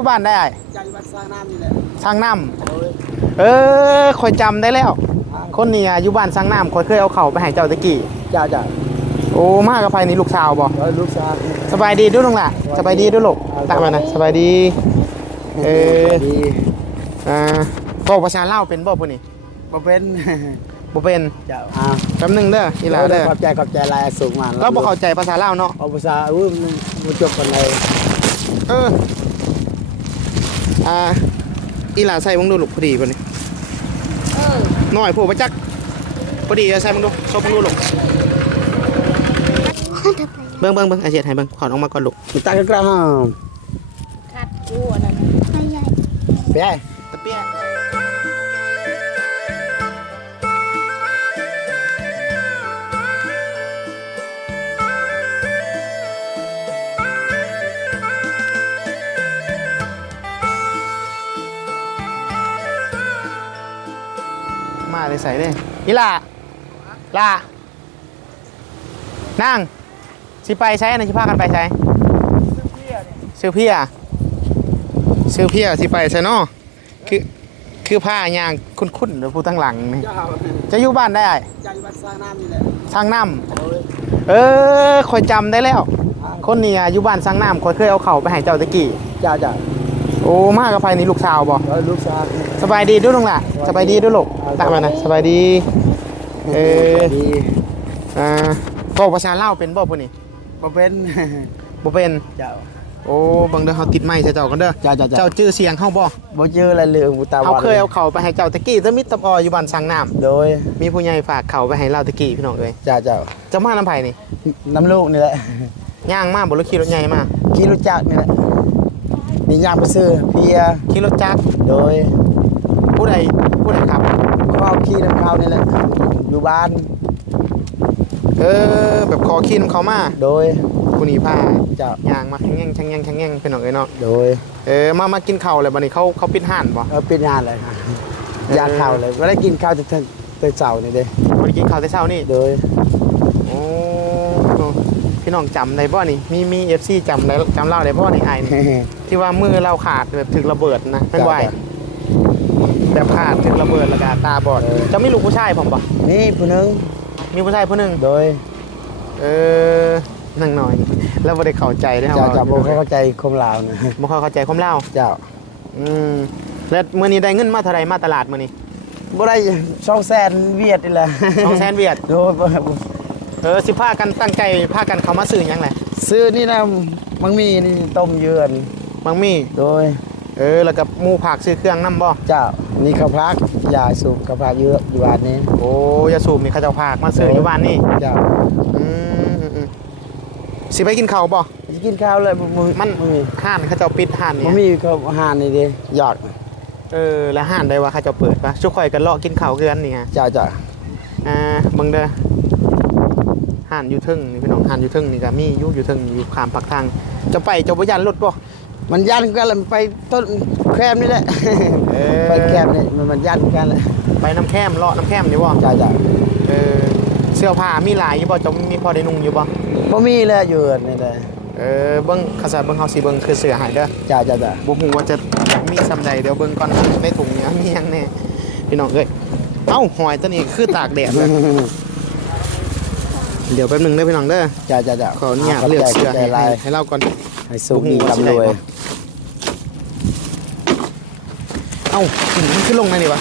อยู่บ้านได้ใจวัดสร้างน้ำนี่แหละสร้างน้โอ้ยำเออคอยจำได้แล้ว คนนี้อะอยู่บ้านสร้างน้ำคอยเคยเอาเข่าวไปให้เจ้าตะกี้จ้าจ้าโอ้มากับไผนี่ลูกสาวบ่เอ้ยลูกสาวสบายดีเด้วยลุงล่ะสบายดีเด้วยลูกตามมานะสบายดีเออดีอ่าบอกภาษาลาวเป็นบ่พุ่นนี่บ่เป็นบ่เป็นเจ้าอ่าแป๊บหนึงเด้ออีหลาเด้อขอบใจขอบใจลายสูงมาเราบ่เข้าใจภาษาลาวเนาะเอาภาษาอุ้ยมันมันจบกันเลยเออ อ่าอีหลาใส่มึงดูลูกพอดีพุ่นนี่เออน้อยผู้ประจักษ์พอดีเอาใส่มึงดูซบมึงดูลูกเบิ่งเบิ่งเบิ่งไอาเจ็ดให้เบิ่งขอดออกมาก่อนลูกมันตั้งกลางห้องคัดกูอันนั้นไปไอ้ตะเปีย มาเลยใส่เลยอีหล่าล่านั่งสิไปใช้อันไหนสิพากันไปใช้ซื้อเพียซื้อเพียสิไปใช่เนาะคือคือผ้ายางคุ้นๆเดี๋ยวพูดตั้งหลังนี่จะอยู่บ้านได้ใจวัดสร้างน้ำนี่แหละสร้างน้ำเออคอยจำได้แล้ว คนนี้อยู่บ้านสร้างน้ำคอยเคยเอาเข่าไปให้เจ้าตะกี้จ้าจ้า โอ้มากับไผนี่ลูกสาวบ่เอ้ยลูกสาวสบายดีเด้วยลุงล่ะสบายดีเด้วยลูกตามมานะสบายดีเออดีอ่าบอกภาษาลาวเป็นบ่พุ่นนี่บ่เป็นบ่เป็นเจ้าโอ้เบังเด้อเฮาติดไม้ใส่เจ้ากันเด้อจ้าจ้าจ้าเจ้าชื่อเสียงเฮาบ่บ่เจออะไรเลยบุตาเฮาวันเคยเอาเข่าวไปให้เจ้าตะกี้จะมิตรตะอออยู่บ้านสร้างน้ำโดย มีผู้ใหญ่ฝากเข่าวไปให้เราตะกี้พี่น้องเอ้ยจ้าจ้าจะมาน้ำไผนี่น้ำลูกนี่แหละย่างมาบ่รถขี่รถใหญ่มาขี่รถจักรนี่แหละนี่ ย่างไปซื้อเพียขี่รถจักรโดย ผู้ใดผู้ใดขับเขาเอาขี่น้ำเขานี่แหละอยู่บ้าน เออ แบบขอขี่นำเขามาโดยผู้นี้พาเจ้าย่างมาแข่งแย่งแข่งแย่งแข่งแย่งพี่น้องเอ้ยเนาะโดยเออมามากินข้าวเลยบัดนี้เขาเขาปิดห้านบ่เออเป็นงานเลยยาข้าวเลยไม่ได้กินข้าวแต่แต่เช้านี่เด้บ่ได้กินข้าวแต่เช้านี่โดยโอ้ พี่น้องจำได้บ่นี่มีมี FC จำได้จำเล่าได้บ่นี่ไอ้นี่ที่ว่ามือเราขาดแบบถึกระเบิดนะแม่นบ่ไอ้แบบขาดถึกระเบิดแล้วก็ตาบอดจะไม่ลูกผู้ชายผมบ่นี่ผู้หนึงมีผู้ชายผู้หนึงโดย เออนั่งหน่อย แล้วบ่ได้เข้าใจเด้อเจ้าว่าเจ้าบ่เข้าใจคมลาวนะบ่ค่อยเข้าใจความเล่าเจ้าอืมแล้วมื้อนี้ได้เงินมาเท่าไหร่มาตลาดมื้อนี้บ่ได้ช่องแสนเวียดนี่แหละ200,000เวียดโดยบ่ เออสิพากันตั้งใจพากันเข้ามาซื้อหยังแหละซื้อนี่นะมันมีนี่ต้มเยือนบางมีโดยเออแล้วก็หมู่ผักซื้อเครื่องนํบ่เจ้านี่ข้าวพักยาสูบข้าวพักเยอะอยู่บ้านนี้โอ้ยาสูบนี่เขาเจ้าพากมาซื้ออยู่บ้านนี่เจ้าอืมอืมอืมสิไปกินข้าวบ่จะกินข้าวเลยบ่บ่มันบ่มีห้านเขาเจ้าปิดห้านบ่นี่มีข้าวอาหารนี่เด้หยอดเออแล้วห้านได้ว่าเขาเจ้าเปิดปะชุกข่อยกันเลาะกินข้าวเกือนนี่ฮะเจ้าเจ้าอ่าเบิ่งเด้อ ห้านอยู่ทึ่งนี่พี่น้องห้านอยู่ทึ่งนี่ก็มีอยู่อยู่ทึ่งอยู่ข้ามปากทาง จะไปเจะบ่ยันรถบ่มันยันกันแล้วมันไปต้นแคมนี่แหละเออไปแคมนี่มันมันยันกันแหละไปน้ำแคมเลาะน้ำแคมนี่บ่เจ้าเจ้าเออเสื้อผ้ามีหลายอยู่บ่จะมีพอได้นุ่งอยู่บ่บ่มีเลยอยู่นี่เลยเออเบิ่งขนาดเบิ่งเฮาสิเบิ่งคือเสื้อให้เด้อเจ้าเจ้าเจ้าบ่ฮู้ว่าจะมีซำใดเดี๋ยวเบิ่งก่อนในถุงเนี่ยมีหยังแน่พี่น้องเอ้ยเอ้าหอยตัวนี้คือตากแดดเลย เดี๋ยวแป๊บหนึงเด้อพี่น้องเด้อเจ้าเจ้าเจ้าขออนุญาตเลือกเสื้อใจให้ลายให้เราก่อน ให้สุขดีร่ำรวยเอ้าถึงมันขึ้นลงได้นี่วะ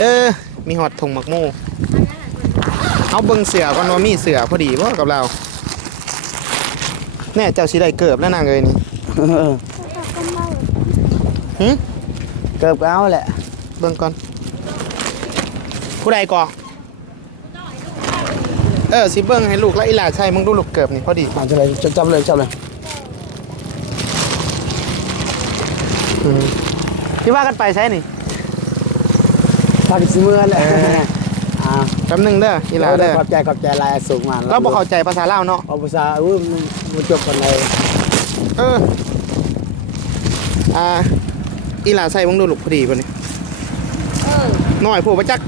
เออ มีหอดถุงหมักหมูเอาเบิ่งเสือก่อนว่ามีเสือพอดีบ่กับเรา แน่เจ้าสิได้เกิบแล้วนางเอ้ยนี่หึเกิบเอาแหละ เบิ่งก่อน ผู้ใดก่อ เออสิเบิ่งให้ลูกและอีหลาใช่มึงดูลูกเกิบนี่พอดีเอาเลยจับจับเลยจับเลยอืมที่ว่ากันไปใช่นี่พักสิเมื่อแหละเอออ่าแป๊บหนึงเด้ออีหลาเด้อขอบใจขอบใจลายสูงมาเราบ่เข้าใจภาษาลาวเนาะเอาภาษาอุ้ยมันมันจบกันเลยเอออ่าอีหลาใส่มึงดูลูกพอดีพอดีเออน้อยผู้ประจักษ์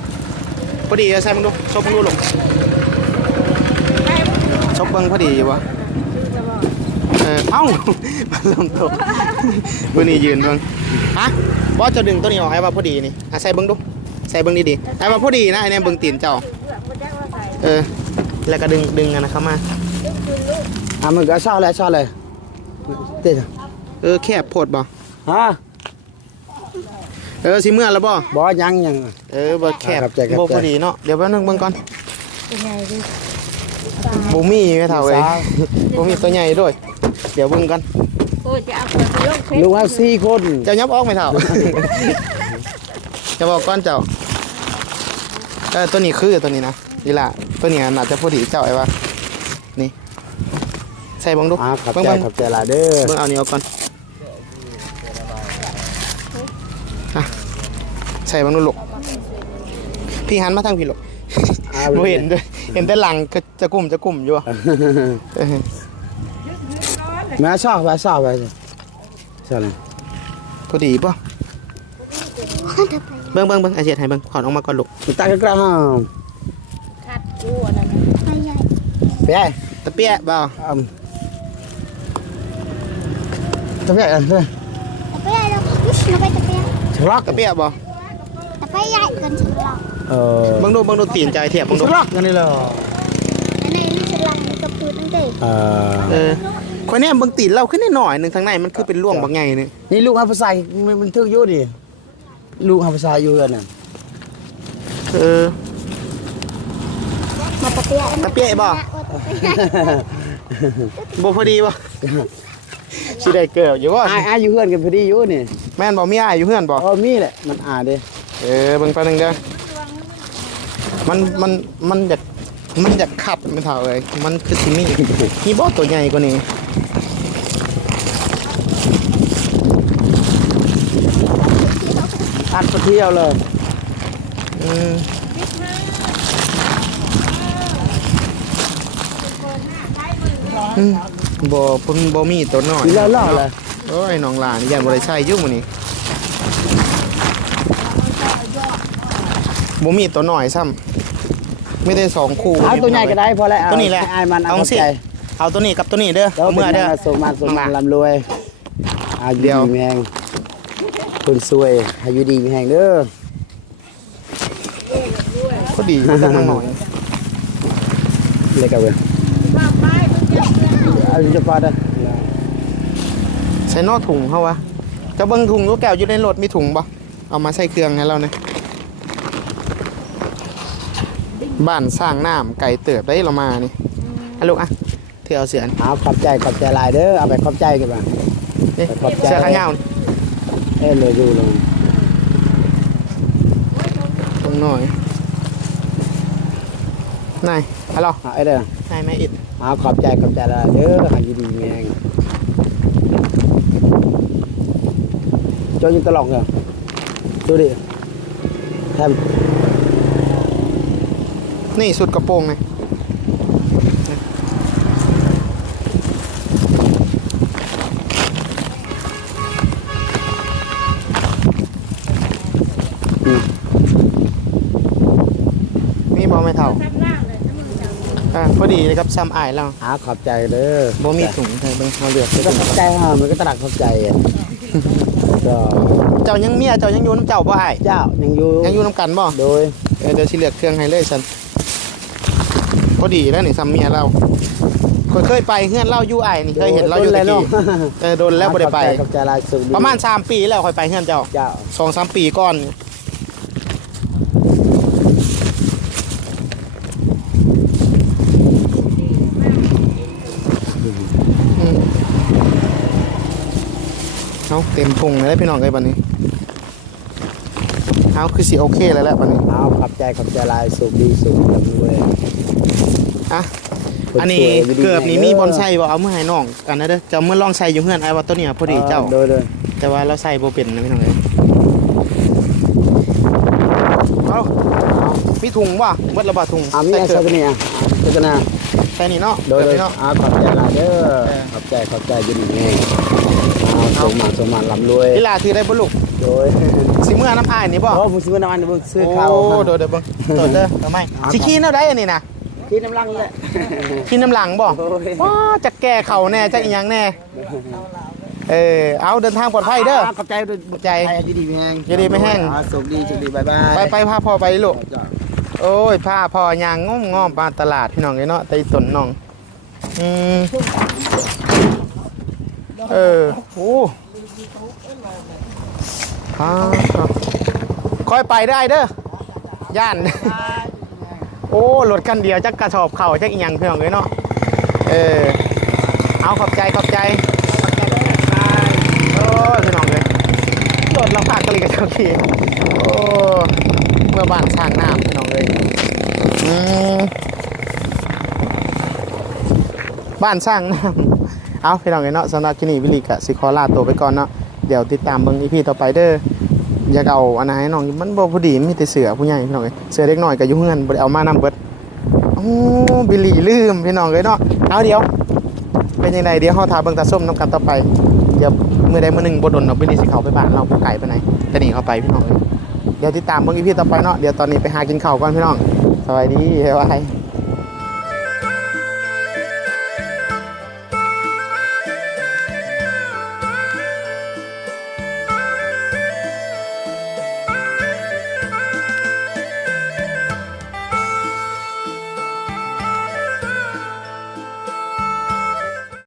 พอดีเอาใส่มึงดูชบมึงดูลูกได้ บ่ชบเบิ่งพอดีอยู่วะชื่อจะบอกเออเอ้ามันลมตกบุนี่ยืนเบิ่งฮะบ่จะดึงตัวนี้ออกให้ว่าพอดีนี่อะใส่เบิ่งดูใส่เบิ่งดีๆให้ว่าพอดีนะไอ้เนี่ยเบิ่งตีนเจ้าเบื่อบ่ได้ว่าใส่เออแล้วก็ดึงดึงอันนะเข้ามาดึงคืนลูกอะมึงก็ชอบเลยชอบเลยเต้นเออแคบโพดบ่ฮะเออสิเมื่อแล้วบ่บ่ยังยังเออบ่แคบครับใจครับบ่ใจพอดีเนาะเดี๋ยวแป๊บนึงเบิ่งก่อนเป็นไงดิ บ่มีแม่เฒ่าเอ้ยสาวบ่มีตัวใหญ่ด้วย เดี๋ยวเบิ่งกันโอ้ยจะเอาคนไปลงเฟซลูกเอาสี่คนเจ้ายับออกไหมเฒ่า จะบอกก่อนเจ้าเออตัวนี้คือตัวนี้นะนี่ล่ะตัวนี้น่าจะพอดีเจ้าไอ้ว่านี่ ใส่เบิ่งดูอ่าขอบเบิ่งใจเบิ่งขอบใจหลายเด้อเบิ่งเอานี่เอาก่อนอะใส่เบิ่งดูลูกพี่หันมาทางพี่ลูก อ่าบ่เห็นด้วย เห็นแต่หลังก็จะกลุ่มจะกลุ่มอยู่อะเออแม่ชอบไปชอบไปชอบเลยพอดีป่ะเบิ่งเบิ่งเบิ่งไอเสียดให้เบิ่งขอดออกมาก่อนลูกตากกระห้ามคัดกูอันนั้นไปไอ้ตะเปียะเปล่าอืมจะไปไอ้เด้อ Tapi ada bagus, sampai tapi ฉลอกตะเปียะบ่ tapi ya kan sebelah. เออเบิ่งดูเบิ่งดูตีนใจเทียบเบิ่งฉดูลอกกันนี่เหรอ Karena ini sebelah ini keput nanti. เออเออคนเนี้ยเบิ่งตีนเราขึ้นนิดหน่อยหนึงทางในมันคือเป็นร่วงบางไงนี่นี่ลูกเอาภาษามันมันทึกอยู่ดิลูกเอาภาษาอยู่กันน่ะเออ Nah, tapi ya Tapi ya, Bang? Oh, tapi ya. บ่พอดีบ่สิได้เกิดอยู่บ่อายอายอยู่เพื่อนกันพอดีอยู่นี่แม่นบ่มีอ้ายอยู่เฮือนบ่อ๋อมีแหละมันอ่าเด้เออเบิ่งไปบนึงเด้อ มันมันมันอยากมันอยากขับไม่เท่าเอ้ยมันคือสิมีมีบ่ตัวใหญ่กว่านี้อัดไปเที่ยวเลยอืมอืมบ่เพิ่นบ่มีตัวน้อยมีแล้วล่อเลยโอ้ยน้องหลานยันบ่ได้ใช้อยู่มื้อนี้ บ่มีตัวน้อยซ้ำไม่ได้สองคู่เอาตัวใหญ่ก็ได้พอแล้วตัวนี้แหละอายมันเอาเอาสิใจเอาตัวนี้กับตัวนี้เด้อแล้วเอาเมื่เมื่ออเด้เด้ออสมมาสมมามาลำรวยอายุเดี๋ดียวมีแหงคนสวยอายุดีมีแหงเด้อพอดีมันจะมาหน่อยเลยกันเว้ยว่าไปมึงจะเพื่อนเอาเอาจะพอได้ใส่นอกถุงเฮาวะจะเบิ่งถุงลูกแก้วอยู่ในรถมีถุงบ่เอามาใส่เครื่องให้เราหน่อย บ้านสร้างน้ำไก่เติบได้เรามานี่ให้ลูกอะเถือเอาเสือนเอาขอบใจขอบใจหลายเด้อเอาไปขอบใจกันบ้างนี่ขอบใจเสื้อขายาวนี่เอ้ยเลยดูเลยตรงหน่อยนายฮัลโหลเอาไอ้เด้อนายแม่อิดเอาขอบใจขอบใจหลายเด้ออายุดีมีแหงโจอยิงตลกเหรอดูดิแทม นี่สุดกระโปรงไงอืมมีบอไม่เท่าทับล่างเลยนะมึงจะอ่าพอดีเลยครับซ้ำอายเราเอาขอบใจเด้อบ่มีถุงใส่เบิ่งเราเลือกใส่ก็ถุงขอบใจฮะมันก็ตรักขอบใจอะก็เจ้ายังเมียเจ้ายังอยู่น้ำเจ้าบ่อายเจ้ายังอยู่ยังอยู่น้ำกันบ่โดยเออเดี๋ยวสิเลือกเครื่องให้เลยสัน พอดีแล้วนี่ซ้ำเมียเราเคยเคยไปเฮือนเล่าอยู่ไอ้ายนี่เคยเห็นเราอยู่ตะกี้เออโดนแล้วบ่ได้ไปขอบใจหลายสุดประมาณ3ปีแล้วค่อยไปเฮือนเจ้าเจ้าสองสามปีก่อนอืมเอาเต็มพุงเลยพี่น้องเลยบันนี้เอาคือสิโอเคแล้วแหละบันนี้เอาขอบใจขอบใจหลายสุขดีสุขลำรวย อะคสวยอันนี้ยู่ดีเกือบนี่แมีบอลไซบ่เอาเมื่อให้น้องอันนั้นเด้อเจ้าเมื่อลองใส่อยู่เฮือนไอ้ว่าตัวเนี้ยพอดีเจ้าโดยโดยแต่ว่าเราใส่บ่เป็นนะพี่น้องเอ้ยเอามีถุงบ่เบิดระบาดถุงอ่ามีใส่อะไรเกืสัอบกเนี่ยสักนะใส่นี่เนาะโดยเกือบโดยนี่เนาะเอาขอบใจหลายเด้อเออขอบใจขอบใจอยู่ดีแม่เอาสมมาสมมาลำรวยเวลาถือได้บ่ลูกโดยสิเมื่อน้ำอายนี่บ่โอ้ผมซื้อน้ำมันผมซื้อโอ้ข้าวโดดเด้อเบิ่งโดดเด้อทำไมสิขี้แนวใดอันนี้นะ ที่น้ำลังเลยกินน้ำหลังบ่โอ้ยว้าจะแก้เข่าแน่จะอีหยังแน่ เออ เอาเดินทางปลอดภัยเด้อ ขอบใจด้วยขอบใจดีดีไม่แห้งอยู่ดีไม่แห้ง อ่าสุขดีสุขดีบายบายไปไปพาพ่อไปลูก จ้ะโอ้ยผ้าพอยางง้อมง้อมปลาตลาดพี่น้องเลยเนาะไตสนน้อง อืม เออ โอ้ฮ่าค่อยไปได้เด้อย่าน โอ้รถคันเดียวจักกระสอบเข่าจักอีหยังพี่น้องเลยเนาะเออเอาขอบใจขอบใจโอ้ยพี่น้องเลยรถเราพากกะลีกับเจ้าขี่โอ้เมื่อบ้านสร้างน้ำพี่น้องเลยอืมบ้านสร้างน้ำเอาพี่น้องเนาะสำหรับที่นี่วิลิกะสิคอลาตัวไปก่อนเนาะเดี๋ยวติดตามเบิ่งอีพีต่อไปเด้อ อยากเอาอันไหนให้น้องมันบ่พอดีมีแต่เสือผู้ใหญ่พี่น้องเอ้ยเสือเล็กน้อยก็อยู่เฮือนบ่ได้เอามานำเบิดโอ้บิลลี่ลืมพี่น้องเอ้ยเนาะเอาเดี๋ยว เป็นยังไงเดี๋ยวเฮาทาเบิ่งตาส้มน้ำกันต่อไปเดี๋ยวมื้อใดมื้อหนึงบ่ดนเนาะบิลลี่สิเข้าไปบ้านเราบ่ไกลไปไหนแต่นี่เข้าไปพี่น้องเอ้ยเดี๋ยวติดตามเบิ่งอีพีต่อไปเนาะเดี๋ยวตอนนี้ไปหากินข้าวก่อนพี่น้องสวัสดีบ๊ายบาย